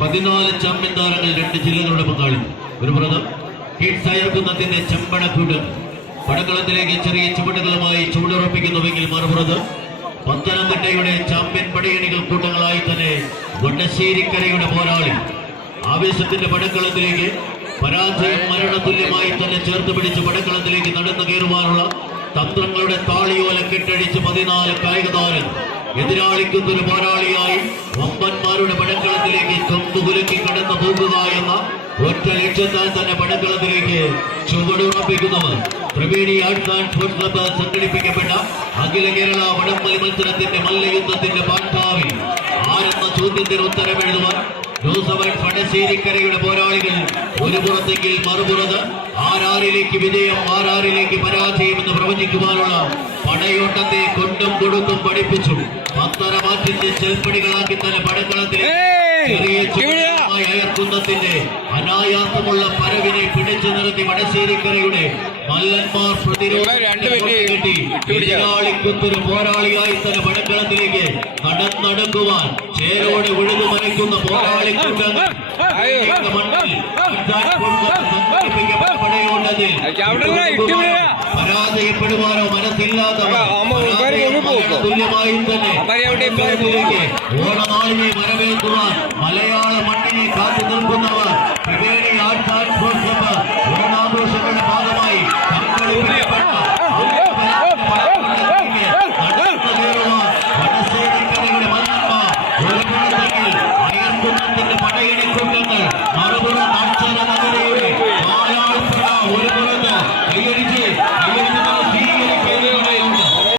14 champion താരങ്ങൾ 2 ജില്ലകളുടെ പങ്കാളിത്തം. ഒരു പുറത്ത് കിഡ്സ് അയർക്കുന്നതിന്റെ ചെമ്പടക്കൂട്ട് പടക്കളത്തിലേക്ക് ചെറിയ ചുവടുകളുമായി ചൂടുറപ്പിക്കുന്നുവെങ്കിൽ മറുപുറത്ത് പത്തനംതിട്ടയുടെ ചാമ്പ്യൻ പടയണികൾ കൂട്ടങ്ങളായി തന്നെ വണ്ടശ്ശേരിക്കരയുടെ പോരാളി ആവേശത്തിന്റെ പടക്കളത്തിലേക്ക് പരാജയം മരണതുല്യമായി തന്നെ ചേർത്ത് പിടിച്ച് പടക്കളത്തിലേക്ക് നടന്നു കയറുവാനുള്ള തന്ത്രങ്ങളുടെ താളിയോല കെട്ടടിച്ച് 14 കായിക താരം എതിരാളിക്കുന്നൊരു പോരാളിയായി വമ്പന്മാരുടെ പടക്കളത്തിലേക്ക് കൊമ്പുകുലുക്കി കടന്നു പോകുക എന്ന ഒറ്റ ലക്ഷ്യത്താൽ തന്നെ പടക്കളത്തിലേക്ക് ചുവടുറപ്പിക്കുന്നവർ Triveni arts and sports club സംഘടിപ്പിക്കപ്പെട്ട അഖില കേരള വടംവലി മത്സരത്തിന്റെ മല്ലയുദ്ധത്തിന്റെ പാട്ടാവിൽ ആരെന്ന ചോദ്യത്തിന് ഉത്തരമെഴുതുവാൻ ജോസഫ് വടശ്ശേരിക്കരയുടെ പോരാളികൾ ഒരു പുറത്തെങ്കിൽ മറുപുറത്ത് ആരാരിലേക്ക് വിജയം ആരാരിലേക്ക് പരാജയം എന്ന് പ്രവചിക്കുവാനുള്ള പടയോട്ടത്തെ കൊണ്ടും കൊടുത്തും പഠിപ്പിച്ചു. പത്തരമാറ്റിന്റെ ചെൽപ്പടികളാക്കി തന്നെ പടക്കളത്തിലേക്ക് അയർക്കുന്നതിന്റെ അനായാസമുള്ള പരവിനെ പിടിച്ചു നിർത്തി വടശ്ശേരിക്കരയുടെ മല്ലന്മാർ പ്രതിരോധിക്കൊരു പോരാളിയായി തന്നെ പടക്കളത്തിലേക്ക് കടന്നടക്കുവാൻ ചേരോടെ ഉഴുതു മറിക്കുന്ന പോരാളിക്കൂട്ടങ്ങൾ പരാജയപ്പെടുവാനോ മനസ്സില്ലാത്തവർ തുല്യമായും തന്നെ ഓണനാളിനെ വരവേൽക്കുവാൻ മലയാള മണ്ണിനെ കാത്തു നിൽക്കുന്ന